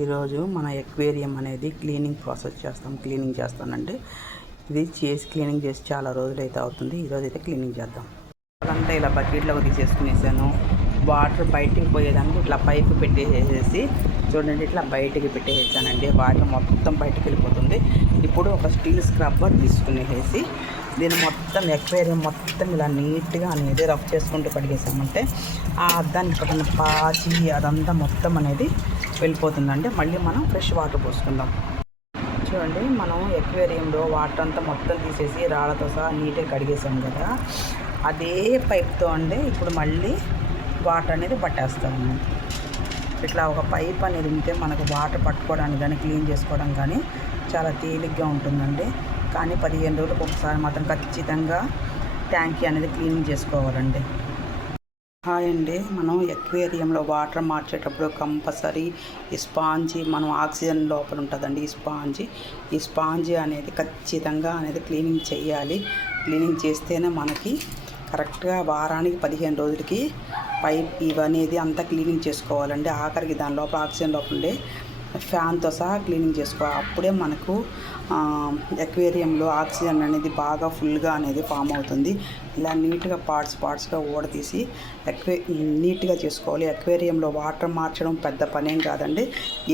ఈరోజు మన ఎక్వేరియం అనేది క్లీనింగ్ ప్రాసెస్ క్లీనింగ్ చేస్తానండి. ఇది క్లీనింగ్ చేసి చాలా రోజులు అయితే అవుతుంది. ఈరోజు అయితే క్లీనింగ్ చేద్దాం. అదంతా ఇలా బకెట్లోకి తీసేసుకునేసాను. వాటర్ బయటికి పోయేదానికి ఇట్లా పైపు పెట్టేసేసి చూడండి, ఇట్లా బయటికి పెట్టేసానండి. వాటర్ మొత్తం బయటికి వెళ్ళిపోతుంది. ఇప్పుడు ఒక స్టీల్ స్క్రబ్బర్ తీసుకునేసి దీన్ని మొత్తం ఎక్వేరియం మొత్తం ఇలా నీట్గా అనేది రఫ్ చేసుకుంటూ కడిగేసామంటే ఆ అద్దానికి పట్టిన పాచి అదంతా మొత్తం అనేది వెళ్ళిపోతుందండి. మళ్ళీ మనం ఫ్రెష్ వాటర్ పోసుకుందాం. చూడండి, మనం ఎక్వేరియంలో వాటర్ అంతా మొత్తం తీసేసి రాళ్ళతో సహా నీట్గా కడిగేసాం కదా, అదే పైప్తో అండి ఇప్పుడు మళ్ళీ వాటర్ అనేది పట్టేస్తాము. ఇట్లా ఒక పైప్ అనేది ఉంటే మనకు వాటర్ పట్టుకోవడానికి కానీ క్లీన్ చేసుకోవడం కానీ చాలా తేలిగ్గా ఉంటుందండి. కానీ 15 రోజులకు ఒకసారి మాత్రం ఖచ్చితంగా ట్యాంకీ అనేది క్లీనింగ్ చేసుకోవాలండి. హాయ్ అండి, మనం ఎక్వేరియంలో వాటర్ మార్చేటప్పుడు కంపల్సరీ ఈ స్పాంజీ మనం ఆక్సిజన్ లోపల ఉంటుందండి. ఈ స్పాంజీ అనేది ఖచ్చితంగా అనేది క్లీనింగ్ చేయాలి. క్లీనింగ్ చేస్తేనే మనకి కరెక్ట్గా వారానికి 15 రోజులకి పైప్ ఇవనేది అంతా క్లీనింగ్ చేసుకోవాలండి. ఆఖరికి దాని లోపల ఆక్సిజన్ లోపల ఉండే ఫ్యాన్తో సహా క్లీనింగ్ చేసుకోవాలి. అప్పుడే మనకు ఎక్వేరియంలో ఆక్సిజన్ అనేది బాగా ఫుల్గా అనేది ఫామ్ అవుతుంది. ఇలా నీట్గా పార్ట్స్గా ఊడతీసి నీట్గా చేసుకోవాలి. ఎక్వేరియంలో వాటర్ మార్చడం పెద్ద పనేం కాదండి.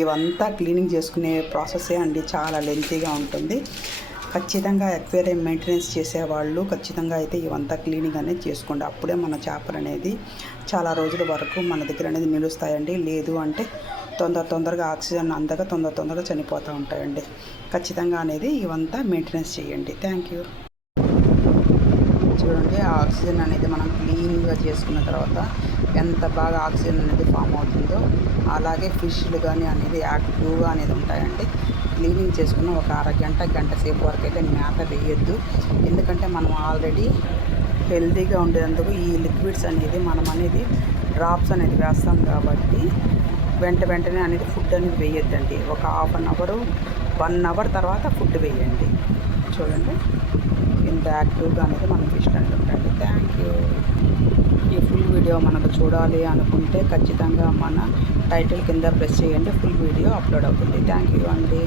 ఇవంతా క్లీనింగ్ చేసుకునే ప్రాసెసే అండి, చాలా లెంతీగా ఉంటుంది. ఖచ్చితంగా ఎక్వేరియం మెయింటెనెన్స్ చేసేవాళ్ళు ఖచ్చితంగా అయితే ఇవంతా క్లీనింగ్ అనేది చేసుకోండి. అప్పుడే మన చేపలు అనేది చాలా రోజుల వరకు మన దగ్గర అనేది నిలుస్తాయండి. లేదు అంటే తొందరగా ఆక్సిజన్ అందక తొందరగా చనిపోతూ ఉంటాయండి. ఖచ్చితంగా అనేది ఇవంతా మెయింటెనెన్స్ చేయండి. Thank you. చూడండి, ఆక్సిజన్ అనేది మనం క్లీన్గా చేసుకున్న తర్వాత ఎంత బాగా ఆక్సిజన్ అనేది ఫామ్ అవుతుందో, అలాగే ఫిష్లు కానీ అనేది యాక్టివ్గా అనేది ఉంటాయండి. క్లీనింగ్ చేసుకున్న ఒక గంట సేపు వరకు అయితే మేత వేయొద్దు. ఎందుకంటే మనం ఆల్రెడీ హెల్తీగా ఉండేందుకు ఈ లిక్విడ్స్ అనేది మనం అనేది డ్రాప్స్ అనేది వేస్తాం కాబట్టి వెంటనే అనేది ఫుడ్ అనేది వేయొద్దండి. ఒక హాఫ్ అన్ అవర్ 1 అవర్ తర్వాత ఫుడ్ వేయండి. చూడండి, ఇంత యాక్టివ్గా అనేది మనం ఫిష్ అంటుంటండి. Thank you. ఈ ఫుల్ వీడియో మనకు చూడాలి అనుకుంటే ఖచ్చితంగా మన టైటిల్ కింద ప్రెస్ చేయండి. ఫుల్ వీడియో అప్లోడ్ అవుతుంది. థ్యాంక్ యూ అండి.